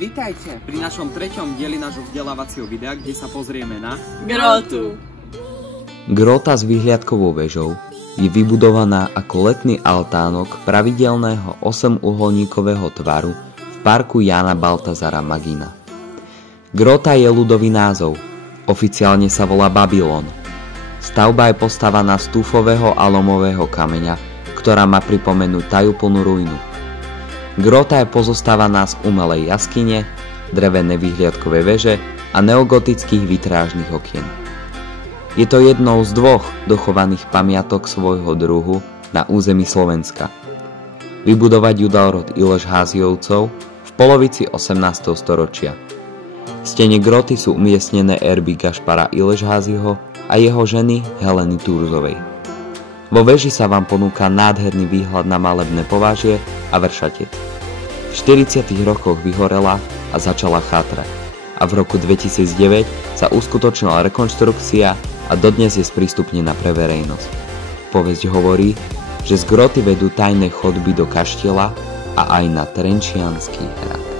Vítajte pri našom 3. dieli nášho vzdelávacieho videa, kde sa pozrieme na Grotu. Grota s vyhliadkovou väžou je vybudovaná ako letný altánok pravidelného 8-uholníkového tvaru v parku Jána Baltazara Magina. Grota je ľudový názov, oficiálne sa volá Babylon. Stavba je postavaná z túfového a lomového kameňa, ktorá má pripomenúť tajúplnú ruinu. Grota je pozostávaná z umelej jaskyne, drevenej vyhliadkovej veže a neogotických vitrážnych okien. Je to jednou z 2 dochovaných pamiatok svojho druhu na území Slovenska. Vybudovať ju dal rod Ileš-Háziovcov v polovici 18. storočia. V stene groty sú umiestnené erby Gašpara Ileš-Háziho a jeho ženy Heleny Turzovej. Vo veži sa vám ponúka nádherný výhľad na malebné povážie a Vršatec. V 40. rokoch vyhorela a začala chátrať a v roku 2009 sa uskutočnila rekonštrukcia a dodnes je sprístupnená pre verejnosť. Povesť hovorí, že z groty vedú tajné chodby do kaštieľa a aj na Trenčiansky hrad.